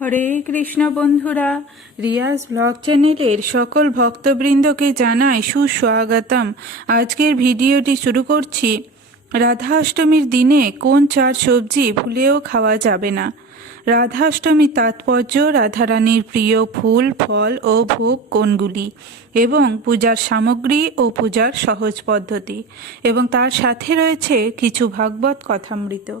হরে কৃষ্ণ বন্ধুরা, রিয়াজ ব্লগ চ্যানেলের সকল ভক্তবৃন্দকে জানাই সুস্বাগতম। আজকের ভিডিওটি শুরু করছি রাধা অষ্টমীর দিনে কোন চার সবজি ভুলেও খাওয়া যাবে না? রাধা অষ্টমীর তাৎপর্য, রাধারানীর প্রিয় ফুল, ফল ও ভোগ কোনগুলি? এবং পূজার সামগ্রী ও পূজার সহজ পদ্ধতি? এবং তার সাথে রয়েছে কিছু ভাগবত কথামৃত।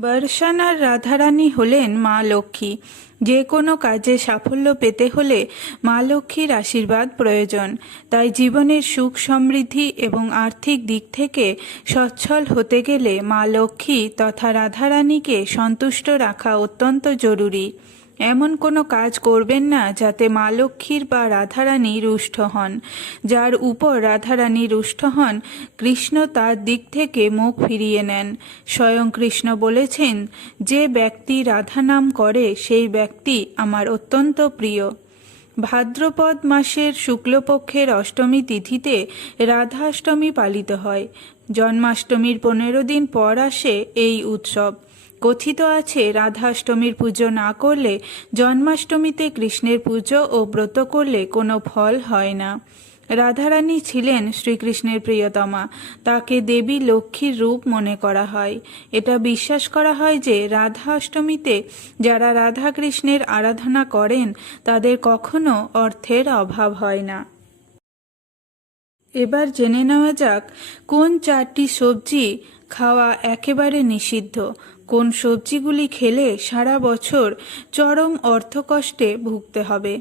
বর্ষানার রাধারানী হলেন মা লক্ষ্মী। যে কোনো কাজে সাফল্য পেতে হলে মা লক্ষ্মীর আশীর্বাদ প্রয়োজন। তাই জীবনের সুখ সমৃদ্ধি এবং আর্থিক দিক থেকে সচ্ছল হতে গেলে মা লক্ষ্মী তথা রাধারানীকে সন্তুষ্ট রাখা অত্যন্ত জরুরি। এমন কোনো কাজ করবেন না যাতে মা লক্ষ্মীর বা রাধারানী রুষ্ট হন। যার উপর রাধারানী রুষ্ট হন, কৃষ্ণ তার দিক থেকে মুখ ফিরিয়ে নেন। স্বয়ং কৃষ্ণ বলেছেন, যে ব্যক্তি রাধা নাম করে, সেই ব্যক্তি আমার অত্যন্ত প্রিয়। ভাদ্রপদ মাসের শুক্লপক্ষের অষ্টমী তিথিতে রাধাষ্টমী পালিত হয়। জন্মাষ্টমীর পনেরো দিন পর আসে এই উৎসব। কথিত আছে, রাধাষ্টমীর পুজো না করলে, জন্মাষ্টমীতে কৃষ্ণের পুজো ও ব্রত করলে কোনো ফল হয় না। রাধারানী ছিলেন শ্রীকৃষ্ণের প্রিয়তমা। তাকে দেবী লক্ষ্মীর রূপ মনে করা হয়। এটা বিশ্বাস করা হয় যে রাধা অষ্টমীতে যারা রাধা কৃষ্ণের আরাধনা করেন, তাদের কখনো অর্থের অভাব হয় না। এবার জেনে নেওয়া যাক, কোন চারটি সবজি খাওয়া একেবারে নিষিদ্ধ? কোন সবজিগুলি খেলে সারা বছর চরম অর্থকষ্টে ভুগতে হবে?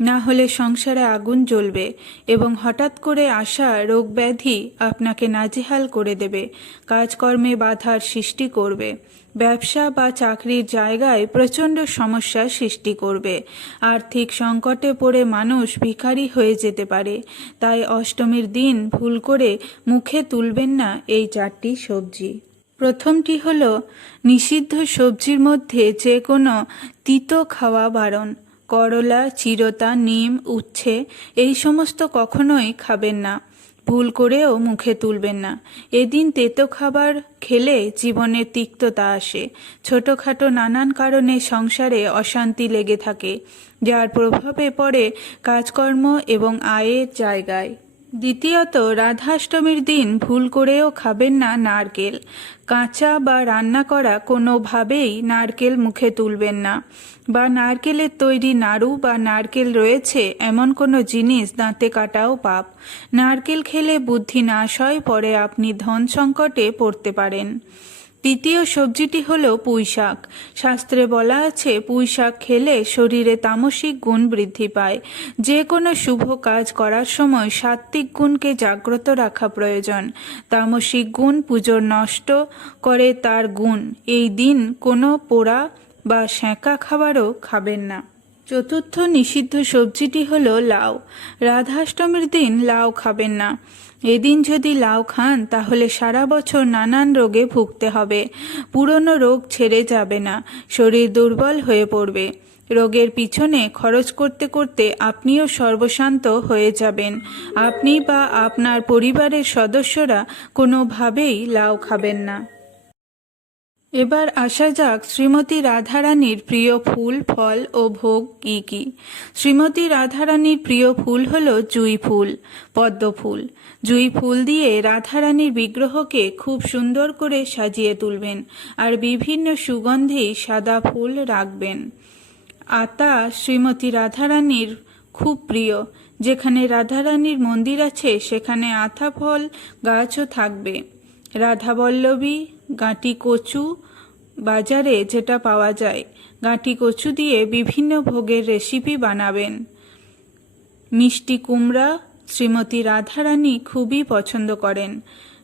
না হলে সংসারে আগুন জ্বলবে এবং হঠাৎ করে আসা রোগ ব্যাধি আপনাকে নাজেহাল করে দেবে, কাজকর্মে বাধার সৃষ্টি করবে, ব্যবসা বা চাকরির জায়গায় প্রচণ্ড সমস্যার সৃষ্টি করবে, আর্থিক সংকটে পড়ে মানুষ ভিখারি হয়ে যেতে পারে, তাই অষ্টমীর দিন ভুল করে মুখে তুলবেন না এই চারটি সবজি। প্রথমটি হল, নিষিদ্ধ সবজির মধ্যে যে কোনো তিতো খাওয়া বারণ। করলা, চিরতা, নিম, উচ্ছে, এই সমস্ত কখনোই খাবেন না। ভুল করেও মুখে তুলবেন না। এদিন তেতো খাবার খেলে জীবনে তিক্ততা আসে। ছোটোখাটো নানান কারণে সংসারে অশান্তি লেগে থাকে, যার প্রভাবে পড়ে কাজকর্ম এবং আয়ের জায়গায়। দ্বিতীয়ত, রাধাষ্টমীর দিন ভুল করেও খাবেন না নারকেল। কাঁচা বা রান্না করা কোনোভাবেই নারকেল মুখে তুলবেন না। বা নারকেলের তৈরি নাড়ু বা নারকেল রয়েছে এমন কোনো জিনিস দাঁতে কাটাও পাপ। নারকেল খেলে বুদ্ধি নাশ হয়, পরে আপনি ধন সংকটে পড়তে পারেন। তৃতীয় সবজিটি হল পুঁই শাক শাস্ত্রে বলা আছে, পুঁইশাক খেলে শরীরে তামসিক গুণ বৃদ্ধি পায়। যে কোনো শুভ কাজ করার সময় সাত্ত্বিক গুণকে জাগ্রত রাখা প্রয়োজন। তামসিক গুণ পুজোর নষ্ট করে তার গুণ। এই দিন কোনো পোড়া বা সেঁকা খাবারও খাবেন না। চতুর্থ নিষিদ্ধ সবজিটি হলো লাউ। রাধাষ্টমীর দিন লাউ খাবেন না। এদিন যদি লাউ খান, তাহলে সারা বছর নানান রোগে ভুগতে হবে। পুরনো রোগ ছেড়ে যাবে না, শরীর দুর্বল হয়ে পড়বে। রোগের পিছনে খরচ করতে করতে আপনিও সর্বশান্ত হয়ে যাবেন। আপনি বা আপনার পরিবারের সদস্যরা কোনোভাবেই লাউ খাবেন না। এবার আসা যাক শ্রীমতী রাধারানীর প্রিয় ফুল, ফল ও ভোগ কি কি। শ্রীমতী রাধারানীর প্রিয় ফুল হল জুই ফুল, পদ্ম ফুল। জুই ফুল দিয়ে রাধারানীর বিগ্রহকে খুব সুন্দর করে সাজিয়ে তুলবেন আর বিভিন্ন সুগন্ধি সাদা ফুল রাখবেন। আতা শ্রীমতী রাধারানীর খুব প্রিয়। যেখানে রাধারানীর মন্দির আছে, সেখানে আতা, ফল, গাছও থাকবে। রাধাবল্লভী গাঁটি কচু বাজারে যেটা পাওয়া যায়। গাঁটি কচু দিয়ে বিভিন্ন ভোগের রেসিপি বানাবেন। মিষ্টি কুমড়া, শ্রীমতী রাধারানী খুবই পছন্দ করেন।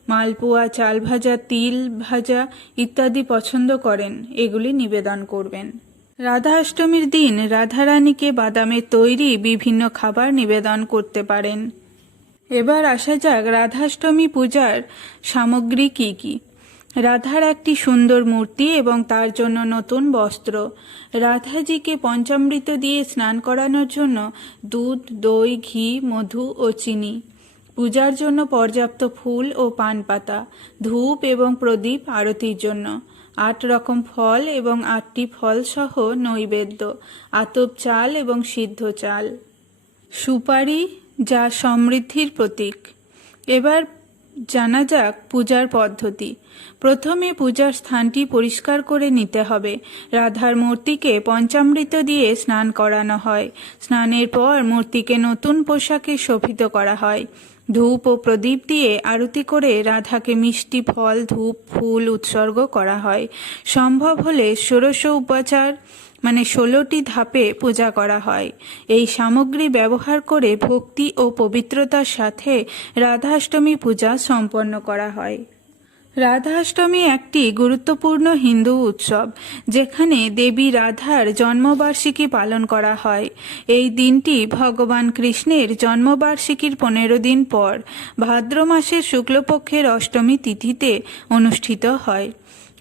মালপোয়া চাল ভাজা তিল ভাজা ইত্যাদি পছন্দ করেন। এগুলি নিবেদন করবেন। রাধা অষ্টমীর দিন রাধারানীকে বাদামের তৈরি বিভিন্ন খাবার নিবেদন করতে পারেন। এবার আসা যাক রাধাষ্টমী পূজার সামগ্রী কি কি। রাধার একটি সুন্দর মূর্তি এবং তার জন্য নতুন বস্ত্র। রাধাজিকে পঞ্চামৃত দিয়ে স্নান করানোর জন্য দুধ, দই, ঘি, মধু ও চিনি। পূজার জন্য পর্যাপ্ত ফুল ও পান পাতা ধূপ এবং প্রদীপ আরতির জন্য। আট রকম ফল এবং আটটি ফল সহ নৈবেদ্য, আতপ চাল এবং সিদ্ধ চাল। সুপারি যা সমৃদ্ধির প্রতীক। এবার জানা যাক পূজার পদ্ধতি। প্রথমে পূজার স্থানটি পরিষ্কার করে নিতে হবে। রাধার মূর্তিকে পঞ্চামৃত দিয়ে স্নান করানো হয়। স্নানের পর মূর্তিকে নতুন পোশাকে শোভিত করা হয়। ধূপ ও প্রদীপ দিয়ে আরতি করে রাধাকে মিষ্টি ফল, ধূপ, ফুল উৎসর্গ করা হয়। সম্ভব হলে ষোড়শ উপাচার মানে ষোলোটি ধাপে পূজা করা হয়। এই সামগ্রী ব্যবহার করে ভক্তি ও পবিত্রতার সাথে রাধাষ্টমী পূজা সম্পন্ন করা হয়। রাধাষ্টমী একটি গুরুত্বপূর্ণ হিন্দু উৎসব, যেখানে দেবী রাধার জন্মবার্ষিকী পালন করা হয়। এই দিনটি ভগবান কৃষ্ণের জন্মবার্ষিকীর পনেরো দিন পর ভাদ্র মাসের শুক্লপক্ষের অষ্টমী তিথিতে অনুষ্ঠিত হয়।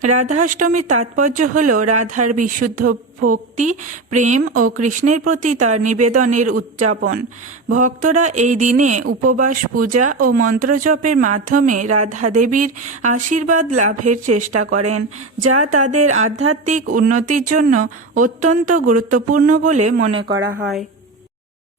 রাধাষ্টমীর তাৎপর্য হল রাধার বিশুদ্ধ ভক্তি, প্রেম ও কৃষ্ণের প্রতি তার নিবেদনের উদযাপন। ভক্তরা এই দিনে উপবাস, পূজা ও মন্ত্রজপের মাধ্যমে রাধা দেবীর আশীর্বাদ লাভের চেষ্টা করেন, যা তাদের আধ্যাত্মিক উন্নতির জন্য অত্যন্ত গুরুত্বপূর্ণ বলে মনে করা হয়।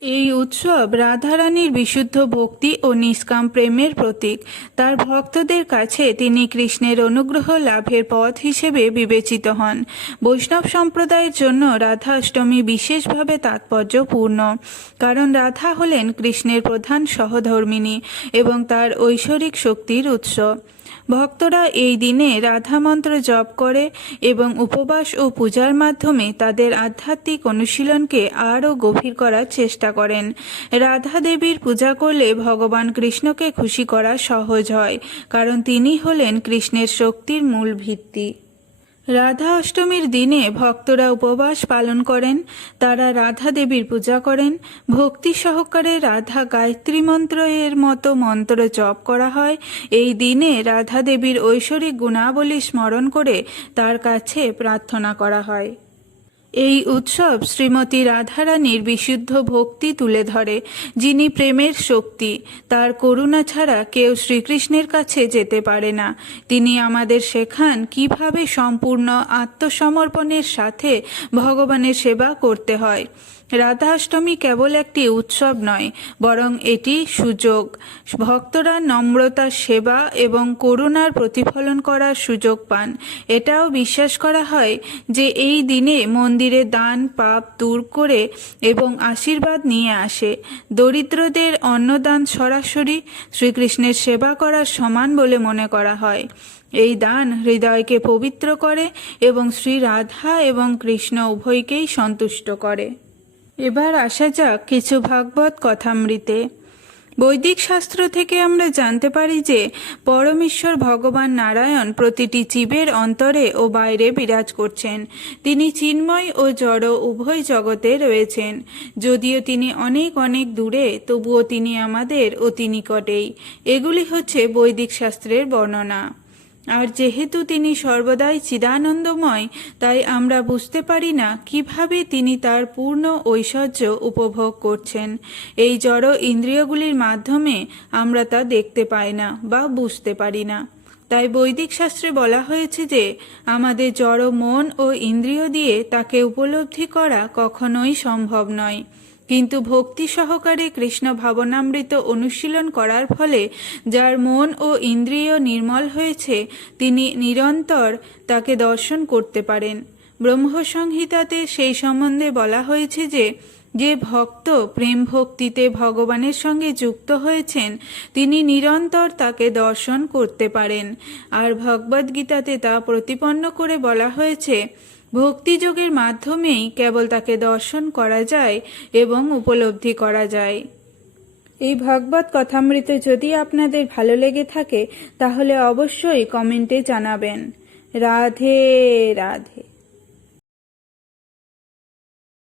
এই উৎসব রাধারানীর বিশুদ্ধ ভক্তি ও নিষ্কাম প্রেমের প্রতীক। তার ভক্তদের কাছে তিনি কৃষ্ণের অনুগ্রহ লাভের পথ হিসেবে বিবেচিত হন। বৈষ্ণব সম্প্রদায়ের জন্য রাধা অষ্টমী বিশেষভাবে তাৎপর্যপূর্ণ, কারণ রাধা হলেন কৃষ্ণের প্রধান সহধর্মিণী এবং তার ঐশ্বরিক শক্তির উৎস। ভক্তরা এই দিনে রাধা মন্ত্র জপ করে এবং উপবাস ও পূজার মাধ্যমে তাদের আধ্যাত্মিক অনুশীলনকে আরও গভীর করার চেষ্টা করেন। রাধা দেবীর পূজা করলে ভগবান কৃষ্ণকে খুশি করা সহজ হয়, কারণ তিনি হলেন কৃষ্ণের শক্তির মূল ভিত্তি। রাধা অষ্টমীর দিনে ভক্তরা উপবাস পালন করেন, তারা রাধা দেবীর পূজা করেন। ভক্তি সহকারে রাধা গায়ত্রী মন্ত্র এর মতো মন্ত্র জপ করা হয়। এই দিনে রাধা দেবীর ঐশ্বরিক গুণাবলী স্মরণ করে তার কাছে প্রার্থনা করা হয়। এই উৎসব শ্রীমতী রাধারানীর বিশুদ্ধ ভক্তি তুলে ধরে, যিনি প্রেমের শক্তি। তার করুণা ছাড়া কেউ শ্রীকৃষ্ণের কাছে যেতে পারে না। তিনি আমাদের শেখান কীভাবে সম্পূর্ণ আত্মসমর্পণের সাথে ভগবানের সেবা করতে হয়। রাধাষ্টমী কেবল একটি উৎসব নয়, বরং এটি সুযোগ। ভক্তরা নম্রতার সেবা এবং করুণার প্রতিফলন করার সুযোগ পান। এটাও বিশ্বাস করা হয় যে এই দিনে মন্দিরে দান, পাপ দূর করে এবং আশীর্বাদ নিয়ে আসে। দরিদ্রদের অন্নদান সরাসরি শ্রীকৃষ্ণের সেবা করার সমান বলে মনে করা হয়। এই দান হৃদয়কে পবিত্র করে এবং শ্রী রাধা এবং কৃষ্ণ উভয়কেই সন্তুষ্ট করে। এবার আসা যাক কিছু ভাগবত কথামৃতে। বৈদিক শাস্ত্র থেকে আমরা জানতে পারি যে, পরমেশ্বর ভগবান নারায়ণ প্রতিটি জীবের অন্তরে ও বাইরে বিরাজ করছেন। তিনি চিন্ময় ও জড় উভয় জগতে রয়েছেন। যদিও তিনি অনেক অনেক দূরে, তবুও তিনি আমাদের অতি নিকটেই। এগুলি হচ্ছে বৈদিক শাস্ত্রের বর্ণনা। আর যেহেতু তিনি সর্বদাই চিদানন্দময়, তাই আমরা বুঝতে পারি না কীভাবে তিনি তার পূর্ণ ঐশ্বর্য উপভোগ করছেন। এই জড় ইন্দ্রিয়গুলির মাধ্যমে আমরা তা দেখতে পাই না বা বুঝতে পারি না। তাই বৈদিক শাস্ত্রে বলা হয়েছে যে, আমাদের জড় মন ও ইন্দ্রিয় দিয়ে তাকে উপলব্ধি করা কখনোই সম্ভব নয়। কিন্তু ভক্তি সহকারে কৃষ্ণ ভাবনামৃত অনুশীলন করার ফলে যার মন ও ইন্দ্রিয় নির্মল হয়েছে, তিনি নিরন্তর তাকে দর্শন করতে পারেন। ব্রহ্মসংহিতাতে সেই সম্বন্ধে বলা হয়েছে যে যে ভক্ত প্রেম ভক্তিতে ভগবানের সঙ্গে যুক্ত হয়েছেন, তিনি নিরন্তর তাকে দর্শন করতে পারেন। আর ভগবদ্গীতাতে তা প্রতিপন্ন করে বলা হয়েছে ভক্তিযোগের মাধ্যমেই কেবল তাকে দর্শন করা যায় এবং উপলব্ধি করা যায়। এই ভগবত কথামৃত যদি আপনাদের ভালো লেগে থাকে, তাহলে অবশ্যই কমেন্টে জানাবেন। রাধে রাধে।